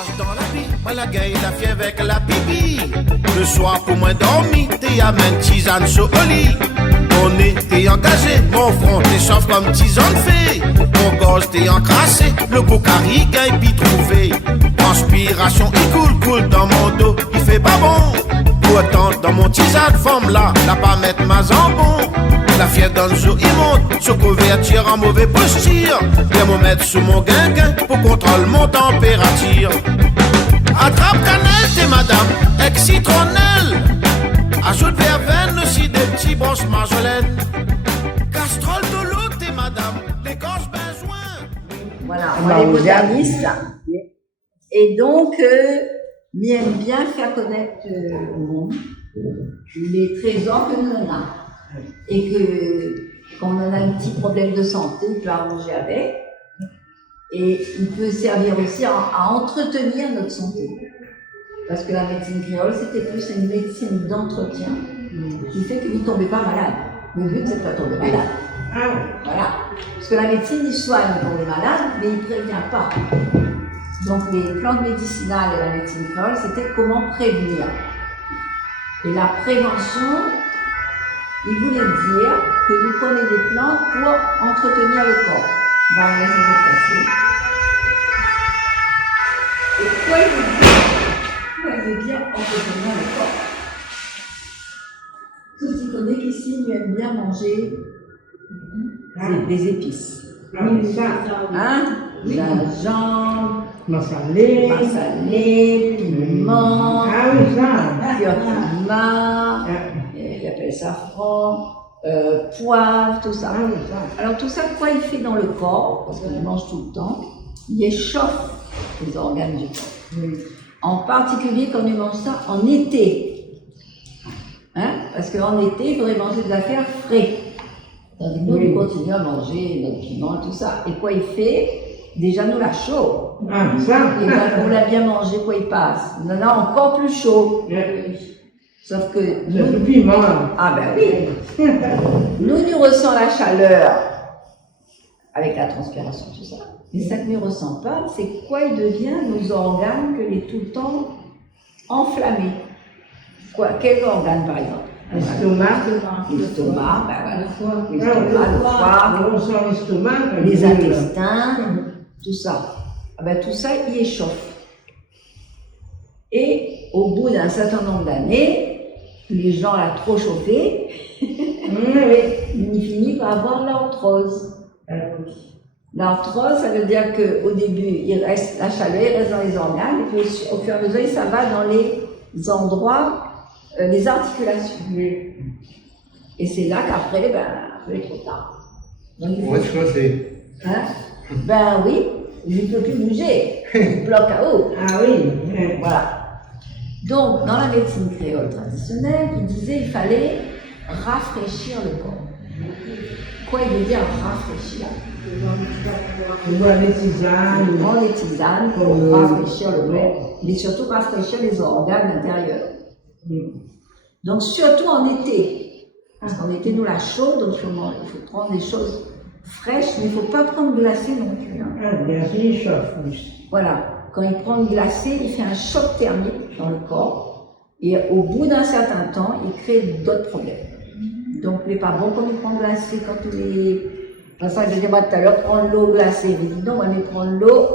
marche dans la vie, moi la gagne la fièvre avec la pipi. Le soir pour moi dormir, t'es amène tisane sur le lit. Mon nez t'es engagé, mon front t'échauffe comme tisane fait. Mon gorge t'es encrassé, le coca-riz gagne puis trouvé. Transpiration il coule dans mon dos, il fait pas bon. Pourtant dans mon tisane forme là, n'a pas mettre ma jambon. La fièvre dans le jour il monte, sur couverture en mauvais posture. Viens me mettre sous mon guinguin pour contrôler mon température. Attrape cannelle t'es madame, ex citronnelle. Ajoute verveine aussi des petits branches marjolaine. Castrol de l'eau t'es madame, les gorges besoin. Voilà, on est modernistes. Et donc, il aime bien faire connaître au monde les trésors que nous en avons. Et que quand on en a un petit problème de santé, il peut arranger avec. Et il peut servir aussi à entretenir notre santé. Parce que la médecine créole, c'était plus une médecine d'entretien qui fait que vous ne tombez pas malade. Le but, c'est de ne pas tomber malade. Voilà. Parce que la médecine, il soigne quand on est malade, mais il ne prévient pas. Donc les plantes médicinales et la médecine créole, c'était comment prévenir. Et la prévention, il voulait dire que vous prenez des plantes pour entretenir le corps. On va laisser ça passer. Et quoi il veut dire entretenir le corps? Tout ce qu'on est qu'ici, il aime bien manger des épices. Hein? Gingembre, Massalé, piment, curcuma, il appelle safran, poivre, tout ça. Alors tout ça, quoi il fait dans le corps, parce qu'on mange tout le temps, il échauffe les organes du corps. En particulier quand on mange ça en été. Hein? Parce qu'en été, il faudrait manger des affaires frais. Tandis que nous, nous continuons à manger notre piment et tout ça. Et quoi il fait? Déjà, nous l'a chaud. Et quand on l'a bien mangé, quoi il passe? On en a encore plus chaud. Sauf que le piment. Ah ben oui. Nous ressent la chaleur avec la transpiration, tout ça. Mais ça ne nous ressent pas, c'est quoi il devient nos organes que les tout le temps enflammés. Quoi? Quels organes par exemple? L'estomac, ben voilà. Le foie, les intestins, tout ça. Ah ben tout ça, il échauffe. Et au bout d'un certain nombre d'années, les gens l'ont trop chauffé, il finit par avoir l'arthrose. L'arthrose, ça veut dire qu'au début, la chaleur reste dans les organes, et puis au fur et à mesure, ça va dans les endroits, les articulations. Et c'est là qu'après, il est trop tard. On va se coincer. Hein? Ben oui, je ne peux plus bouger. Je bloque à haut. Ah oui. Voilà. Donc, dans la médecine créole traditionnelle, il disait qu'il fallait rafraîchir le corps. Quoi il veut dire rafraîchir? On boit des tisanes. On prend des tisanes pour rafraîchir le corps, mais surtout rafraîchir les organes intérieurs. Donc, surtout en été. Parce qu'en été, nous, la chaude, donc il faut prendre des choses fraîches, mais il ne faut pas prendre glacé non plus. Hein. Glacé, il chauffe. Voilà. Quand il prend glacé, il fait un choc thermique dans le corps. Et au bout d'un certain temps, il crée d'autres problèmes. Donc, il n'est pas bon quand il prend glacé, quand il est... Parce que je disais tout à l'heure, prendre l'eau glacée. Mais dis donc, on va prendre l'eau,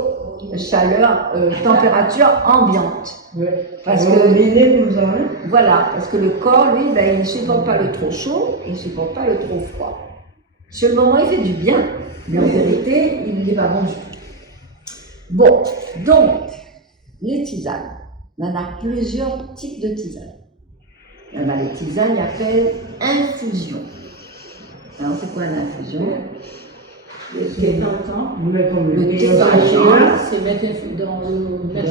chaleur, température ambiante. Parce que, voilà, parce que le corps, lui, il ne supporte pas le trop chaud, il ne supporte pas le trop froid. Sur le moment, il fait du bien, mais en vérité, il n'est pas bon du tout. Bon, donc, les tisanes. On en a plusieurs types de tisanes. Il y en a les tisanes, il y appelle infusion. Alors, c'est quoi une infusion? Le thé dans le temps. Le thé dans le temps, c'est mettre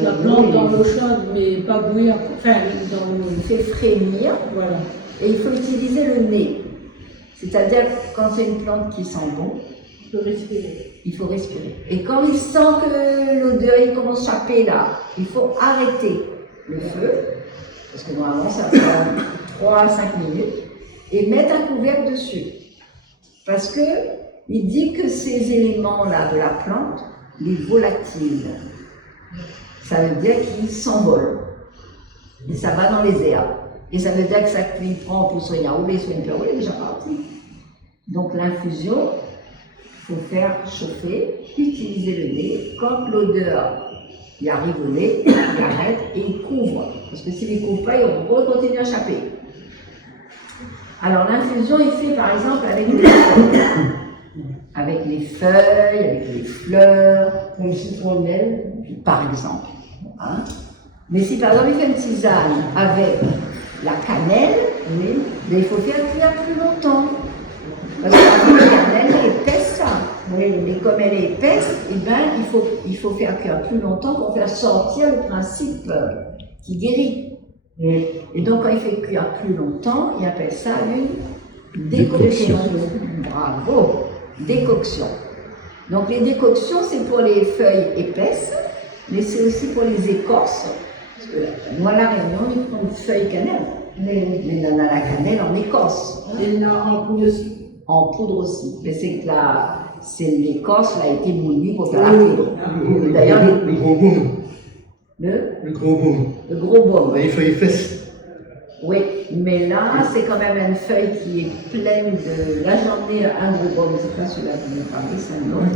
la plante dans l'eau chaude, mais pas bouillir. Enfin, dans l'eau. Il fait frémir. Voilà. Et il faut utiliser le nez. C'est-à-dire, quand c'est une plante qui sent bon, il faut respirer. Et quand il sent que l'odeur il commence à chaper là, il faut arrêter le feu, parce que normalement ça prend 3 à 5 minutes, et mettre un couvercle dessus. Parce que il dit que ces éléments-là de la plante, les volatiles, Ça veut dire qu'il s'envole. Et ça va dans les airs. Et ça veut dire que ça qu'il prend pour soigner ou bien soigner il est déjà parti. Donc l'infusion, il faut faire chauffer, utiliser le nez. Quand l'odeur il arrive au nez, il arrête et il couvre. Parce que s'il ne couvre pas, il continue à échapper. Alors l'infusion est faite par exemple avec les feuilles, avec les feuilles, avec les fleurs, Comme citronnelle. par exemple. Hein? Mais si par exemple il fait une tisane avec la cannelle, oui, mais il faut faire cuire plus longtemps. Parce que la cannelle est épaisse, ça. Oui. Et comme elle est épaisse, eh ben, il faut faire cuire plus longtemps pour faire sortir le principe qui guérit. Oui. Et donc quand il fait cuire plus longtemps, il appelle ça une décoction. Bravo, décoction. Donc les décoctions, c'est pour les feuilles épaisses, mais c'est aussi pour les écorces. Parce que nous, à La Réunion, on prend une feuille cannelle. Mais on a la cannelle en écorce. Et là, en poudre aussi. En poudre aussi. Mais c'est que l'écorce a été mouillée pour faire la poudre. D'ailleurs, le gros baume. Le gros baume. Le gros baume. Les feuilles fesses. Oui, mais là, c'est quand même une feuille qui est pleine de. Là, j'en ai un gros baume, c'est pas celui-là que vous me parlez, c'est un autre.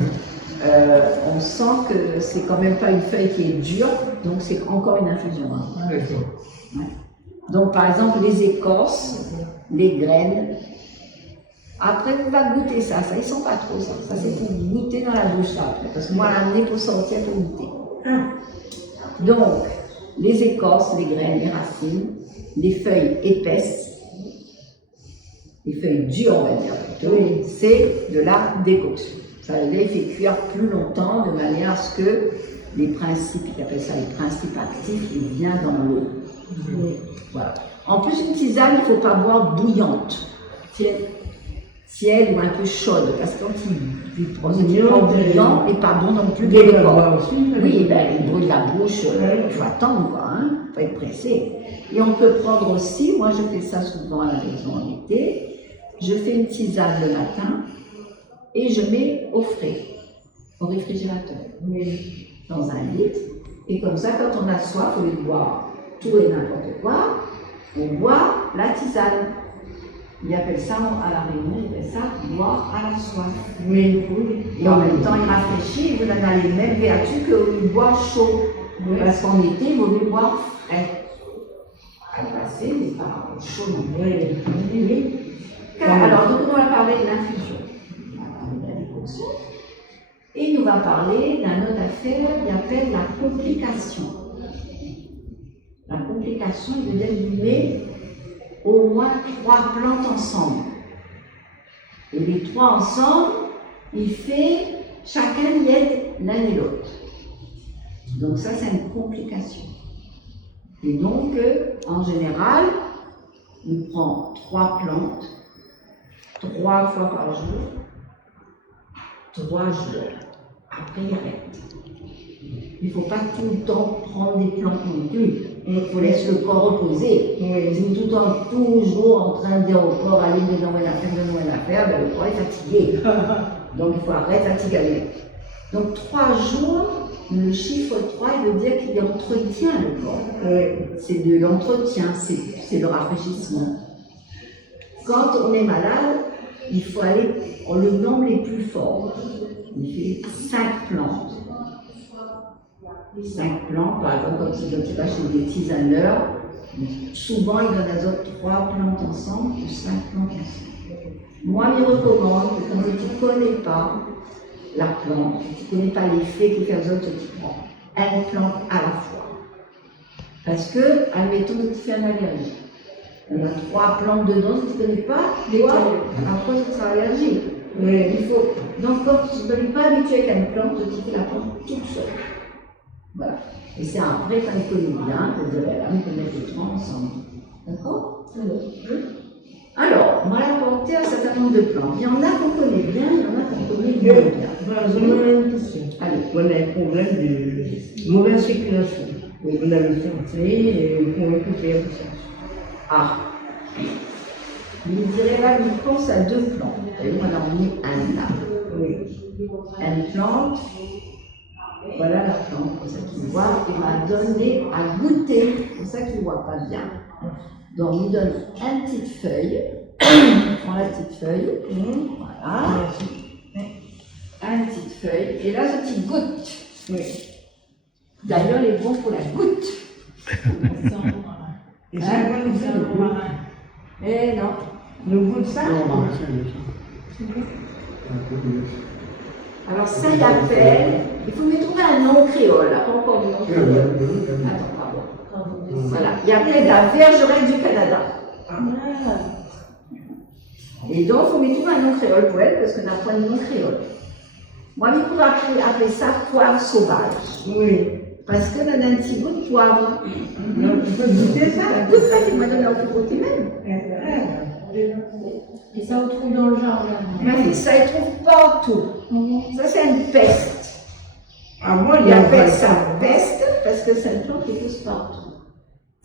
On sent que c'est quand même pas une feuille qui est dure, donc c'est encore une infusion. Hein. D'accord. Ouais. Donc, par exemple, les écorces, les graines. Après, vous allez goûter ça. Ça, ils sont pas trop, ça. Ça, c'est pour goûter dans la bouche, là, après. Parce que moi, l'amener pour sortir, pour goûter. Donc, les écorces, les graines, les racines, les feuilles épaisses, les feuilles dures, on va dire plutôt, c'est de la décoction. Ça veut dire qu'il fait cuire plus longtemps de manière à ce que les principes, ils appellent ça les principes actifs, ils viennent dans l'eau. Voilà. En plus, une tisane, il ne faut pas boire bouillante, tiède ou un peu chaude, parce que quand il prend bouillant, et pas bon non plus pour le corps. Oui, ben, il brûle la bouche, il faut attendre, quoi, hein, il faut être pressé. Et on peut prendre aussi, moi je fais ça souvent à la maison en été, je fais une tisane le matin et je mets au frais, au réfrigérateur, dans un litre, et comme ça, quand on a soif, au lieu de boire tout et n'importe quoi, on boit la tisane. Ils appellent ça, à la Réunion, ils appellent ça boire à la soif. Oui. Et en même temps, il rafraîchit, vous en avez les mêmes vertus que boire chaud. Oui. Parce qu'en été, il vaut mieux boire frais. À passer, mais pas chaud non plus. Oui. Alors, donc, on va parler de l'infusion. On va parler de la décoction. Et il nous va parler d'une autre affaire qui appelle la complication. La complication, il veut dire que vous mettez au moins 3 plantes ensemble. Et les 3 ensemble, il fait, chacun y aide l'un et l'autre. Donc ça, c'est une complication. Et donc, en général, on prend 3 plantes, 3 fois par jour, 3 jours. Après, il arrête. Il ne faut pas tout le temps prendre des plantes non plus. Il faut laisser le corps reposer. Si vous êtes tout le temps, toujours en train de dire au corps, allez, donne-moi une affaire, ben, le corps est fatigué. Donc il faut arrêter de fatiguer. Donc 3 jours, le chiffre 3, il veut dire qu'il entretient le corps. C'est de l'entretien, c'est le rafraîchissement. Quand on est malade, il faut aller, on le nomme les plus forts. Il fait 5 plantes. 5 plantes, par exemple, quand il va chez des tisaneurs, souvent ils donnent aux autres 3 plantes ensemble ou 5 plantes ensemble. Moi, je recommande que quand tu ne connais pas la plante, tu ne connais pas l'effet que fait aux autres, tu prends une plante à la fois. Parce que, admettons que tu fais une allergie. On a 3 plantes dedans, si tu ne connais pas, après tu seras allergique. Il faut, donc quand tu ne es pas habitué avec une plante, tu fais la plante toute seule. Voilà. Et c'est après, quand il connaît bien, que vous allez là, on peut mettre les 3 ensemble. D'accord? Alors, on va apporter un certain nombre de plantes. Il y en a qu'on connaît bien, il y en a qu'on connaît moins bien. J'aimerais une question. Allez. On a un problème de mauvaise circulation. On a le santé et on peut faire ça. Ah. Je dirais là, je pense à 2 plantes. Et on en a mis un là. Une plante Voilà la plante, comme ça qu'il voit, et m'a donné à goûter, comme ça qu'il ne voit pas bien. Donc, il donne une petite feuille, on prend la petite feuille, voilà, une petite feuille, et là, je goûte. Oui. D'ailleurs, il est bon pour la goutte. Et ça, on nous fait le goût. Eh non. Le goût de ça? Alors ça, il appelle, il faut lui trouver un nom créole, là, pas encore du nom créole. Attends, pardon. Voilà, il appelle la vergerelle du Canada. Et donc, il faut lui trouver un nom créole pour elle, parce qu'on n'a pas de nom créole. Moi, je pourrais appeler ça poivre sauvage. Oui. Parce que on a un petit goût de poivre. Donc, tu peux goûter ça? Tout ça, il m'a donné un peu côté même. Et ça, on trouve dans le jardin. Mais ça, il trouve partout. Ça, c'est une peste. Ah, moi, Il appelle ça peste parce que c'est une plante qui pousse partout.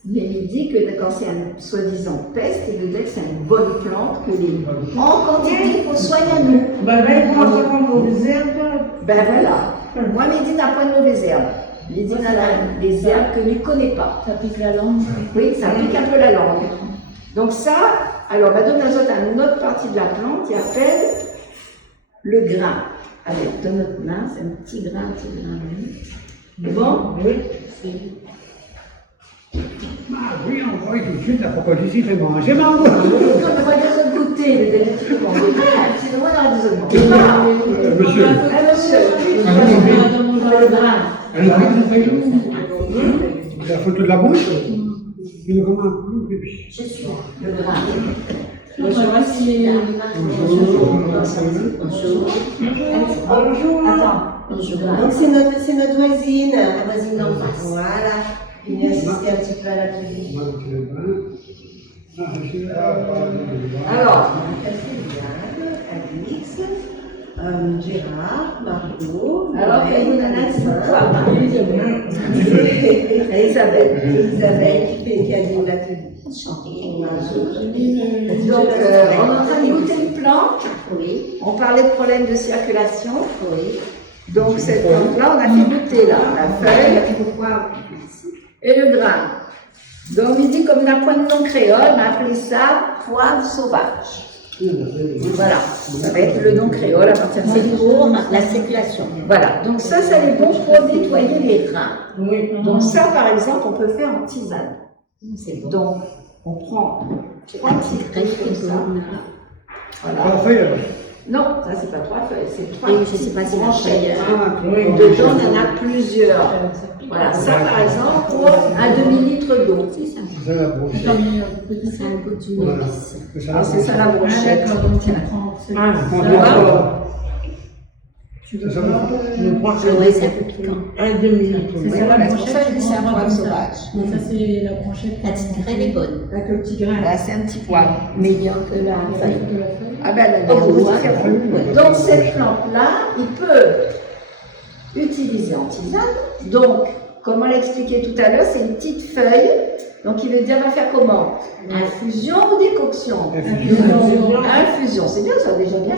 Mais il dit que quand c'est une soi-disant peste, il veut dire que c'est une bonne plante, que les en quantité, il faut soigner à nous. Ben là, il commence à prendre des herbes. Ben voilà. Moi, il dit n'a pas de mauvaises herbes. Il dit des herbes que lui ne connaît pas. Ça pique la langue. Oui, ça pique un peu la langue. Donc ça, alors Madame Nazotte a une autre partie de la plante qui appelle le grain. Avec dans notre main, c'est un petit grain. Bon? Oui. Ah oui, on voit tout de suite la proposition de manger mango. Quand on va des autres goûter, les électriques vont goûter, c'est le moins dans les autres. Monsieur. Monsieur. Dans mon jardin. Elle a pris la photo de la bouche. Il est vraiment Je suis là. Le grain. On va voir si Bonjour. Attends. Bonjour. Donc c'est notre voisine. La voisine d'en face. Voilà. Il vient assister un petit peu à l'atelier. Alors. Alix, Gérard, Margot. Alors, qu'elle vous donne un petit poivre. Elisabeth. Elisabeth qui anime l'atelier. Donc, on est en train de goûter une plante. Oui. On parlait de problème de circulation. Oui. Donc, cette plante-là, on a fait goûter là, la feuille et le grain. Donc, il dit, comme on n'a pas de nom créole, on a appelé ça poivre sauvage. Voilà, ça va être le nom créole à partir de C'est pour la circulation. Voilà, donc ça est bon pour nettoyer les reins. Oui. Donc ça, par exemple, on peut faire en tisane. C'est bon. Donc, on prend 3 petites feuilles comme ça. Voilà. Parfait. Non, ça c'est pas 3 feuilles, c'est 3 Oui, je petites sais pas si la branchettes. Oui. Dedans, on en a plusieurs. Voilà, ça par exemple pour un demi-litre d'eau. C'est ça. C'est la brochette. C'est un goût d'une Voilà. épice. C'est ça la Ah, brochette. d'accord, donc tu prends. Tu veux C'est ça, pas Je prends Ah ouais, c'est un peu piquant. un demi-litre. C'est ça Voilà, la c'est pour ça que je dis c'est un poivre sauvage. Ça, c'est la branchette. La petite graine est bonne. Avec le petit grain. Là, c'est un petit poivre. Meilleure que la feuille. Que la feuille. Ah ben, elle a Oh, des goûts ouais. différents. Donc, cette plante-là, il peut utiliser en tisane. Donc, comme on l'a expliqué tout à l'heure, c'est une petite feuille. Donc, il veut dire, on va faire comment? Infusion ou décoction? Infusion. C'est bien, ça, déjà bien.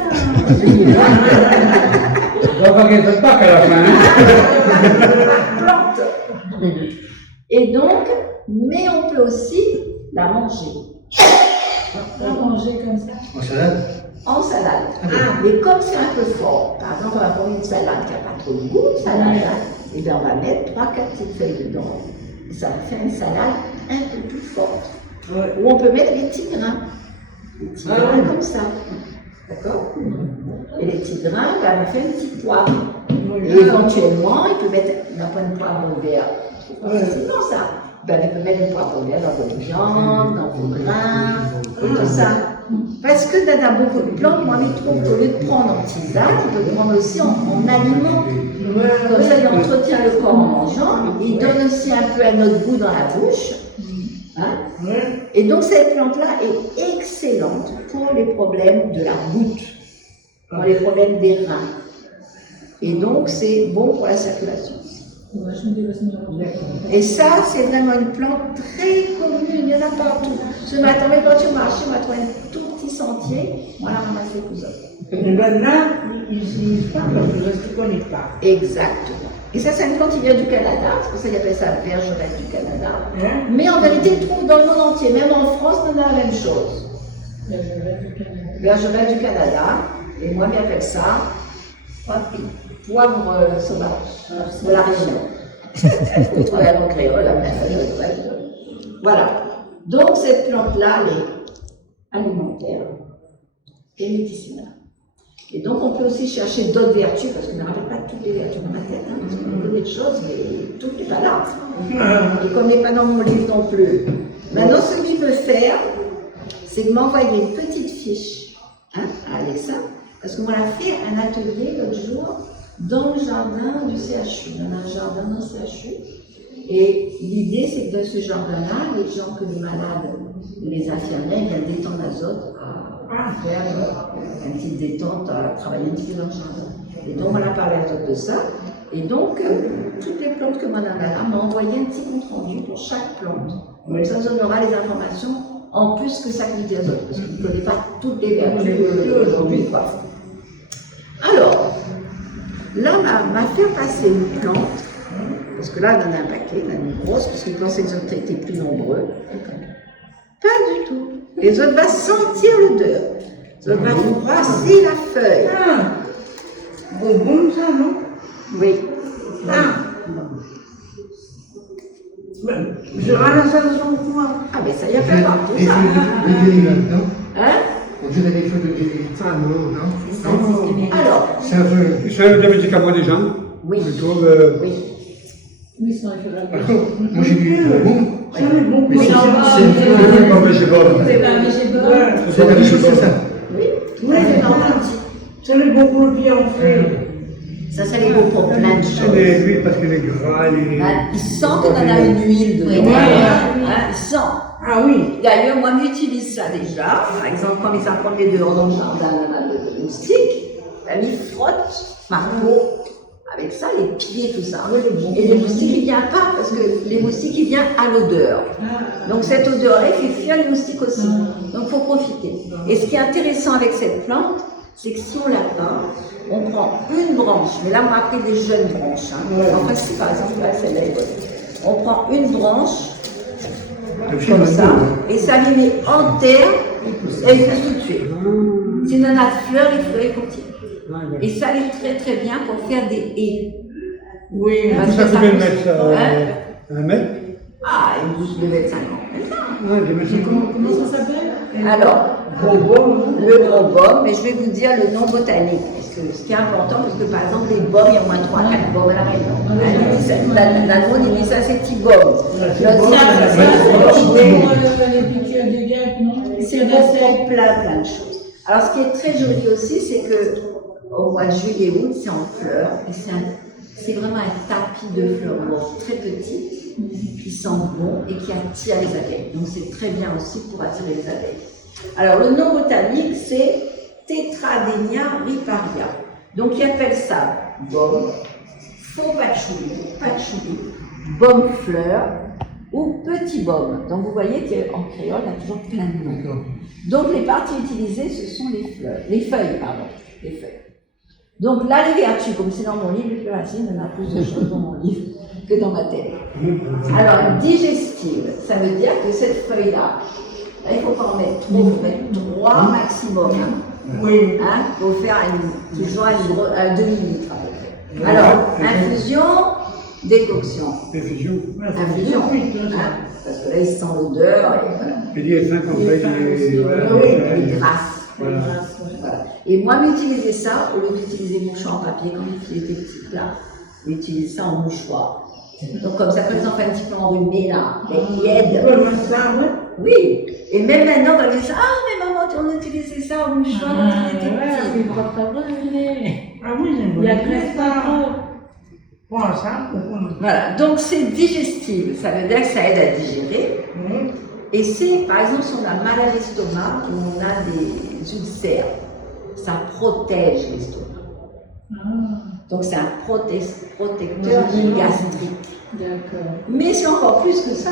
On va regarder pas qu'à la fin. Plante. Et donc, mais on peut aussi la manger. La manger comme ça. En salade. En salade. Mais comme c'est un peu fort, par exemple, on va prendre une salade qui n'a pas trop de goût, salade, et bien on va mettre 3-4 petites feuilles dedans. Et ça va faire une salade un peu plus forte. Ou on peut mettre des petits grains. Des petits grains comme ça. D'accord? Et les petits grains, ben, on va faire un petit poivre. Et éventuellement, il peut mettre un point de poivre vert. C'est non ça. Ben, il peut mettre un poivre vert dans votre viande, dans vos grains, et tout ça. Parce que dans beaucoup de plantes, moi, je trouve qu'au lieu de prendre en tisane, il peut prendre aussi en aliment. Comme ça, il entretient le corps en mangeant. Il donne aussi un peu un autre goût dans la bouche. Hein? Et donc, cette plante-là est excellente pour les problèmes de la goutte, pour les problèmes des reins. Et donc, c'est bon pour la circulation. Ouais, je me dis, c'est une Et ça, c'est vraiment une plante très commune, il y en a partout. Ce matin, mais quand tu marches, tu vas trouver un tout petit sentier, on la ramasse les cousins. Et bien là, ils n'utilisent pas parce que je ne connais pas. Exactement. Et ça, c'est une plante qui vient du Canada, c'est pour ça qu'ils appellent ça bergerette du Canada. Mais en vérité, ils trouvent dans le monde entier, même en France, on a la même chose. Bergerette du Canada, et moi, ils appellent ça poivre sauvage, de la région. Vous trouvez un mot créole, la même. Voilà. Donc, cette plante-là, elle est alimentaire et médicinale. Et donc, on peut aussi chercher d'autres vertus, parce qu'on ne rappelle pas toutes les vertus dans ma tête, hein, parce qu'on connaît des choses, mais tout n'est pas là. Et comme n'est pas dans mon livre non plus. Maintenant, ce qu'il peut faire, c'est de m'envoyer une petite fiche à Alexa, parce qu'on a fait un atelier l'autre jour dans le jardin du CHU. On a un jardin dans le CHU. Et l'idée, c'est que dans ce jardin-là, les gens que les malades, les infirmiers, viennent détendre l'azote à faire une petite détente, à travailler un petit peu dans le jardin. Et donc, on a parlé de ça. Et donc, toutes les plantes que Madame Lala m'a envoyé un petit compte rendu pour chaque plante. Comme ça, on aura les informations en plus que sa qualité d'azote, parce qu'on ne connaît pas toutes les vertus aujourd'hui. Alors, là, m'a fait passer une plante. Parce que là, on en a un paquet, on en a une grosse, parce qu'ils pensaient que les autres étaient plus nombreux. Pas du tout. Les autres vont sentir l'odeur. Les autres vont froisser la feuille. Bon, ça, non? Oui. Je ramasse ça dans son coin. Ah, mais ça y a pas partout, Les ça. feux de Gélivat, non? Hein? On dirait les feux de Gélivat. Ah non, non. Alors, C'est un feu de médicament des gens. oui. Je trouve. Oui. Oui, ça, il faudra Par contre, moi j'ai vu bon. Ça, les bons Mais c'est points. pas végétal. C'est pas végétal. C'est la même chose, c'est ça. Oui. Oui, c'est c'est normal. C'est les bons pour le pied en fait. Ça, c'est les beaux pour plein de C'est choses. les huiles parce que les gras, les. Ah, il sent qu'on en a une huile dedans. Oui. Hein, il sent. Ah oui. D'ailleurs, moi, j'utilise ça déjà. Par exemple, quand ils apprennent les dehors dans le jardin de moustiques, ils frottent ma peau avec ça, les pieds, tout ça. Et les moustiques, ils ne viennent pas, parce que les moustiques, ils viennent à l'odeur. Donc cette odeur-là, il fait fuir les moustiques aussi. Donc il faut profiter. Et ce qui est intéressant avec cette plante, c'est que si on la peint, on prend une branche, mais là on a pris des jeunes branches. Enfin, si par exemple, là, celle-là est bonne. On prend une branche, comme ça, et ça les met en terre, et il pousse tout de suite. S'il y en a de fleurs, les fleurs, ils continuent. Et ça allait très très bien pour faire des haies. Oui. Parce Ça que combien de pousse- mètres ça? Hein? Un mètre? Ah, il pousse 2,50 m. Ouais, 2,50 m. Comment ça s'appelle? Alors, le gros baume, mais je vais vous dire le nom botanique, parce que ce qui est important, parce que par exemple, les baumes, il y a au moins 3-4 baumes à la maison. La nôtre, il dit ça, c'est petit baume. Ça, c'est pour les piqûres de guêpes, non? C'est bon pour plein de choses. Alors, ce qui est très joli aussi, c'est que au mois de juillet-août, c'est en fleurs, et c'est vraiment un tapis de fleurs mortes très petites, qui sentent bon et qui attirent les abeilles. Donc, c'est très bien aussi pour attirer les abeilles. Alors, le nom botanique, c'est Tetradenia riparia. Donc, ils appellent ça baume, faux patchouli, baume fleur ou petit baume. Donc, vous voyez qu'en créole, il y a toujours plein de noms. Donc, les parties utilisées, ce sont les feuilles. Donc, là, les vertus, comme c'est dans mon livre, le plus facile, on a plus de choses dans mon livre que dans ma tête. Alors, digestive, ça veut dire que cette feuille-là, là, il ne faut pas en mettre trop, il faut mettre 3 maximum. Oui. Hein, pour faire toujours un demi-litre à peu près. Alors, infusion, décoction. Infusion. Infusion, hein, parce que là, il sent l'odeur et voilà. Et dit F5 en fait, il est. Voilà. Oui, elle est grasse. Voilà. Voilà. Et moi, j'utilisais ça, au lieu d'utiliser mouchoir en papier, quand les filles étaient petites là, j'utilisais ça en mouchoir. Donc comme ça, quand ils ont fait un petit peu enrhumé là, ils aident. Oui. Et même maintenant, quand ils disent ah mais maman, on utilisait ça en mouchoir quand on était petits. Ah oui, Il y a presque pas trop. Prends ça. Voilà. Donc c'est digestif. Ça veut dire que ça aide à digérer. Et c'est, par exemple, si on a mal à l'estomac ou on a des ulcères, ça protège l'estomac. Donc c'est un protecteur gastrique. D'accord. Mais c'est encore plus que ça.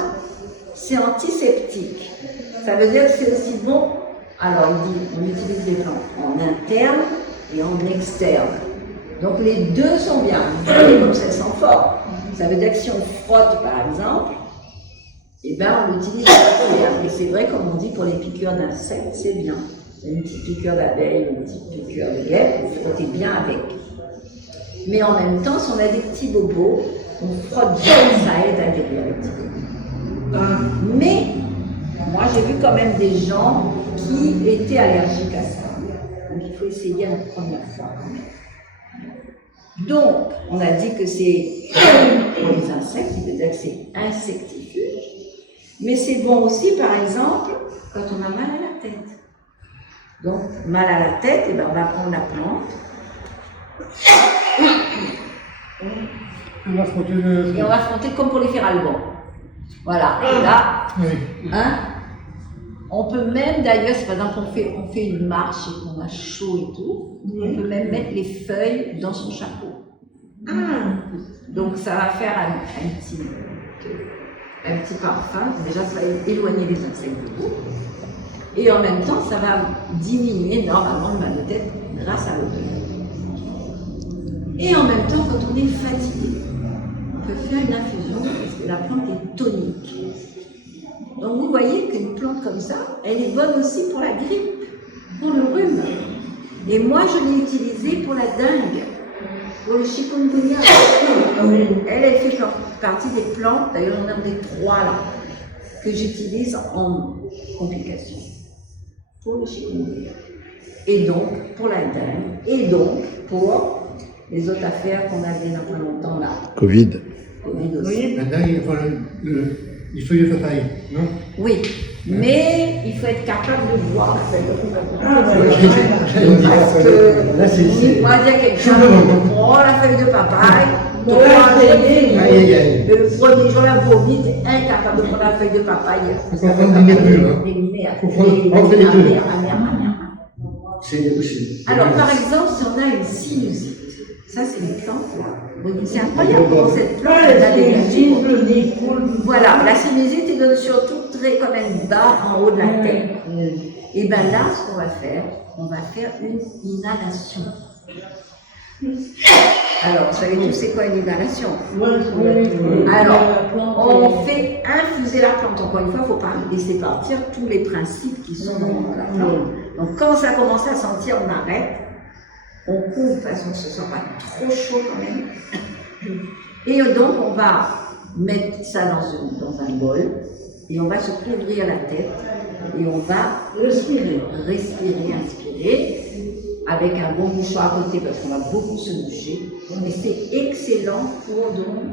C'est antiseptique. Ça veut dire que c'est aussi bon. Alors il dit, on utilise les plantes en interne et en externe. Donc les deux sont bien. Vous voyez comme ça sent fort. Ça veut dire que si on frotte par exemple, eh ben, on l'utilise pour rien. Et c'est vrai, comme on dit, pour les piqûres d'insectes, c'est bien. Une petite piqûre d'abeille, une petite piqûre de guêpe, vous frottez bien avec. Mais en même temps, si on a des petits bobos, on frotte bien, ça aide à guérir les petits bobos. Mais, moi j'ai vu quand même des gens qui étaient allergiques à ça. Donc il faut essayer la première fois quand même. Donc, on a dit que c'est pour les insectes, il veut dire que c'est insectifuge. Mais c'est bon aussi, par exemple, quand on a mal à la tête. Donc, mal à la tête, eh ben, on va prendre la plante. On va frotter Et on va frotter comme pour les feralgons. Voilà. Et là, Oui. hein, on peut même, d'ailleurs, si par exemple on fait une marche et qu'on a chaud et tout, on peut même mettre les feuilles dans son chapeau. Donc, ça va faire un petit parfum. Déjà, ça va éloigner les insectes de vous. Et en même temps, ça va diminuer normalement le mal de tête grâce à l'odeur. Et en même temps, quand on est fatigué, on peut faire une infusion parce que la plante est tonique. Donc vous voyez qu'une plante comme ça, elle est bonne aussi pour la grippe, pour le rhume. Et moi, je l'ai utilisée pour la dengue, pour le chikungunya. Elle fait partie des plantes, d'ailleurs on a des 3 là, que j'utilise en complications. Pour le chikungunya. Et donc, pour la dengue. Et donc, pour les autres affaires qu'on avait il y a pas longtemps là. Covid. Covid aussi. Oui. Maintenant, il faut les feuilles de papaye, non? Oui, mais il faut être capable de voir la feuille de papaye. Parce que, moi, dire quelque chose, on prend la feuille de papaye, le premier jour, la vomite est incapable de prendre la feuille de papaye. Il faut prendre des murs, hein. Il faut prendre les deux. C'est possible. Alors, par exemple, si on a une sinusite, ça c'est une plante là. C'est incroyable comment cette plante a des vertus. Voilà, la sinusite elle donne surtout très quand même bas en haut de la tête. Et bien là, ce qu'on va faire une inhalation. Alors, vous savez tous c'est quoi une inhalation? Alors, on fait infuser la plante. Encore une fois, il ne faut pas laisser partir tous les principes qui sont dans la plante. Donc, quand ça commence à sentir, on arrête. On couvre de façon que ce ne soit pas trop chaud quand même. Et donc, on va mettre ça dans un bol et on va se couvrir la tête et on va respirer, inspirer avec un bon mouchoir à côté parce qu'on va beaucoup se moucher. Et c'est excellent pour donc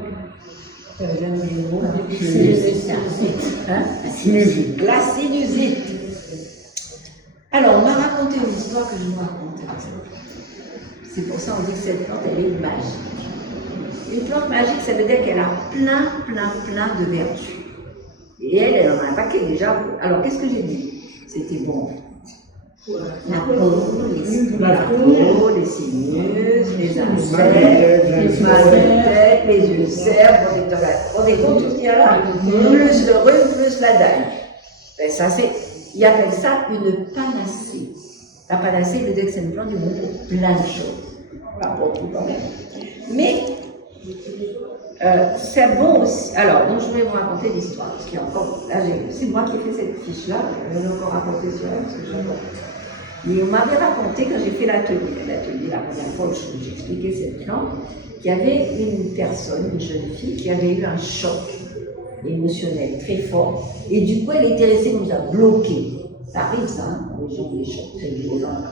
la sinusite. Alors, on m'a raconté une histoire que je vous raconte. C'est pour ça qu'on dit que cette plante, elle est magique. Une plante magique, ça veut dire qu'elle a plein de vertus. Et elle en a un paquet déjà. Alors, qu'est-ce que j'ai dit? C'était bon. La peau, les sinus, les insectes, les mal de tête, les ulcères, on est tout ce qu'il y a là, plus le rhume, plus la dengue. Ben, ça, ils appellent ça une panacée. La panacée veut dire que c'est une plante du monde pour plein de choses. Pas pour tout quand même. Mais c'est bon aussi. Alors, donc je voulais vous raconter l'histoire. Parce qu'il y a encore, là, c'est moi qui ai fait cette fiche-là. Je vais encore raconter sur elle parce que je l'ai. Mais on m'avait raconté quand j'ai fait l'atelier la première fois où j'expliquais cette plante, qu'il y avait une personne, une jeune fille, qui avait eu un choc émotionnel très fort. Et du coup, elle était restée comme ça, bloquée. Ça arrive, ça, hein, les gens ont des chocs très violents.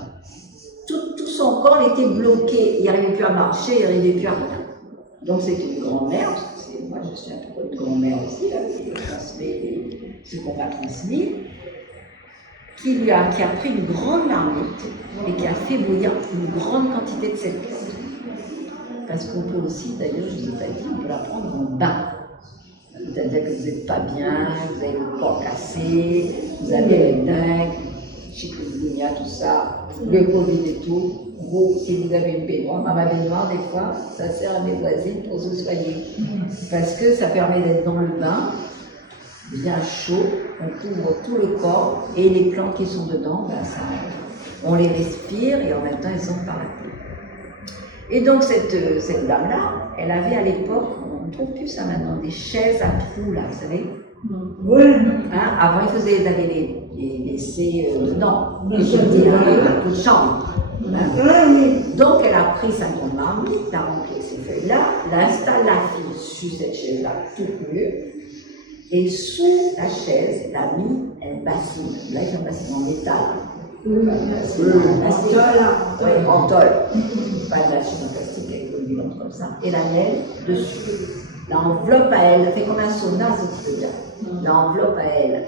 Tout son corps était bloqué. Il n'arrivait plus à marcher, il n'arrivait plus à rien. Donc, c'est une grand-mère, parce que moi, je suis un peu une grand-mère aussi, là, qui transmet ce qu'on m'a transmis, qui a pris une grande marmite et qui a fait bouillir une grande quantité de cette plante. Parce qu'on peut aussi, d'ailleurs, je ne vous ai pas dit, on peut la prendre en bain. C'est-à-dire que vous n'êtes pas bien, vous avez le corps cassé, vous avez les dingues, chikungunya, tout ça, le Covid et tout. Vous, si vous avez une baignoire, ma baignoire, des fois, ça sert à mes voisines pour se soigner. Parce que ça permet d'être dans le bain, bien chaud, on couvre tout le corps et les plantes qui sont dedans, ben ça, on les respire et en même temps, elles sont par la peau. Et donc cette dame-là, elle avait à l'époque, on ne trouve plus ça maintenant, des chaises à trous là, vous savez. Oui. Hein, avant, ils avaient les laissés dedans, c'était un peu de chambre. Hein. Ah oui. Donc elle a pris sa grande marmite, elle a rempli ces feuilles-là, elle installe la fille sur cette chaise-là, toute nue, et sous la chaise, elle a mis un bassine. Là, il y a un bassine en métal. En tôle. Pas de bassine en plastique avec le nylon comme ça. Et la mêle dessus. L'enveloppe à elle, fait comme un sauna, si tu veux bien. L'enveloppe à elle,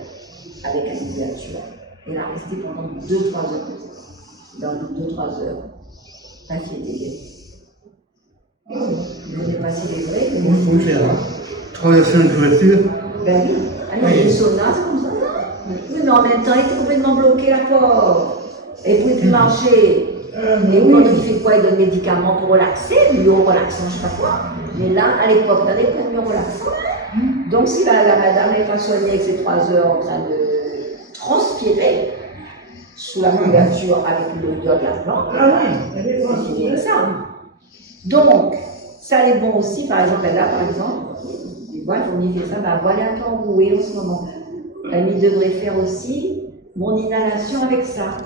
avec un couverture. Elle a resté pendant 2-3 heures. Dans 2-3 heures, la fille était guérie. Vous n'avez pas si les vrais. Comment il faut faire, hein? Traverser une couverture? Ben oui. Alors, les saunas, c'est comme ça. Oui, mais en même temps, il était complètement bloqué, la pauvre. Elle ne pouvait plus marcher. Et quand il fait quoi? Il donne des médicaments pour relaxer, du relaxant, je ne sais pas quoi. Mais là, à l'époque, il avait pas de relaxant. Donc, si la madame n'est pas soignée avec ses 3 heures en train de transpirer sous la couverture avec l'odeur de la plante, c'est fini avec ça. Donc, ça est bon aussi, par exemple, là, par exemple, tu vois, il faut m'y faire ça, bah, voilà un peu enroué en ce moment. Il devrait faire aussi mon inhalation avec ça.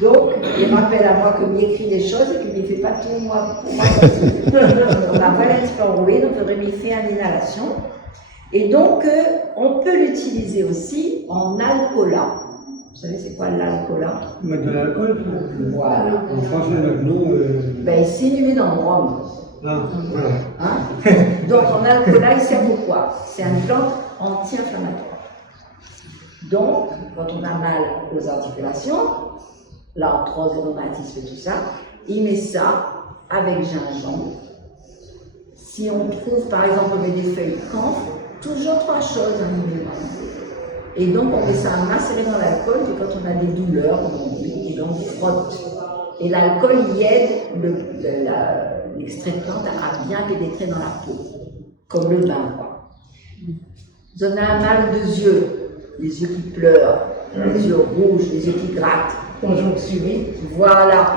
Donc, il rappelle à moi que m'y écrit des choses et qu'il ne fait pas tout moi pour moi. Donc, voilà un petit peu enroué, donc il faudrait m'y faire une inhalation. Et donc, on peut l'utiliser aussi en alcoolat. Vous savez, c'est quoi l'alcoolat? Mettre de l'alcool? Voilà. En français, maintenant. Ben, c'est inhumé dans le rhum. Ah, voilà. Hein? Donc, en alcoolat, il sert pourquoi? C'est une plante anti-inflammatoire. Donc, quand on a mal aux articulations, l'arthrose, le rhumatisme et tout ça, il met ça avec gingembre. Si on trouve, par exemple, on met des feuilles de camphre, toujours 3 choses à nous. Et donc, on met ça à macérer dans l'alcool, et quand on a des douleurs, comme on dit, et donc on frotte. Et l'alcool y aide l'extrait de plante à bien pénétrer dans la peau, comme le bain, quoi. Vous en avez un mal de yeux, les yeux qui pleurent, les yeux rouges, les yeux qui grattent. Bonjour, suivi. Voilà.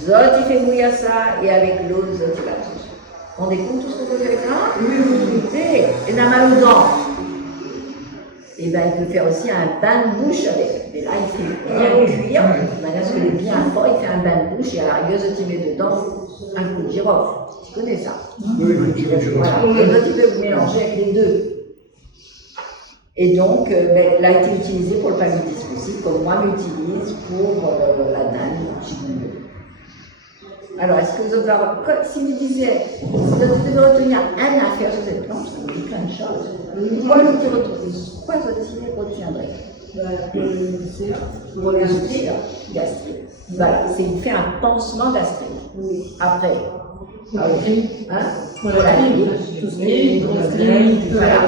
Zot, il fait mouiller ça, et avec l'eau, Zot, il va tout. On découvre tout ce qu'on peut faire avec ça? Oui. Et la mal aux dents. Et bien, il peut faire aussi un bain de bouche avec. Mais là, il fait bien cuire, de manière à ce que les bien fort, il fait un bain de bouche, et à la rigueur, Zot, il met dedans un coup de girofle. Tu connais ça? Oui, je vois. Voilà. Et Zot, il peut mélanger avec les deux. Et donc, elle a été utilisée pour le paludisme aussi, comme moi m'utilise pour la dame. Alors, est-ce que vous avez... Si vous disiez, vous devez retenir un affaire sur cette plante, ça vous dit plein de choses. Quoi vous retiendrez? Pour le soutien gastrique. Voilà, c'est fait un pansement gastrique. Oui. Après, hein? Pour la grippe, tout ce qui est voilà.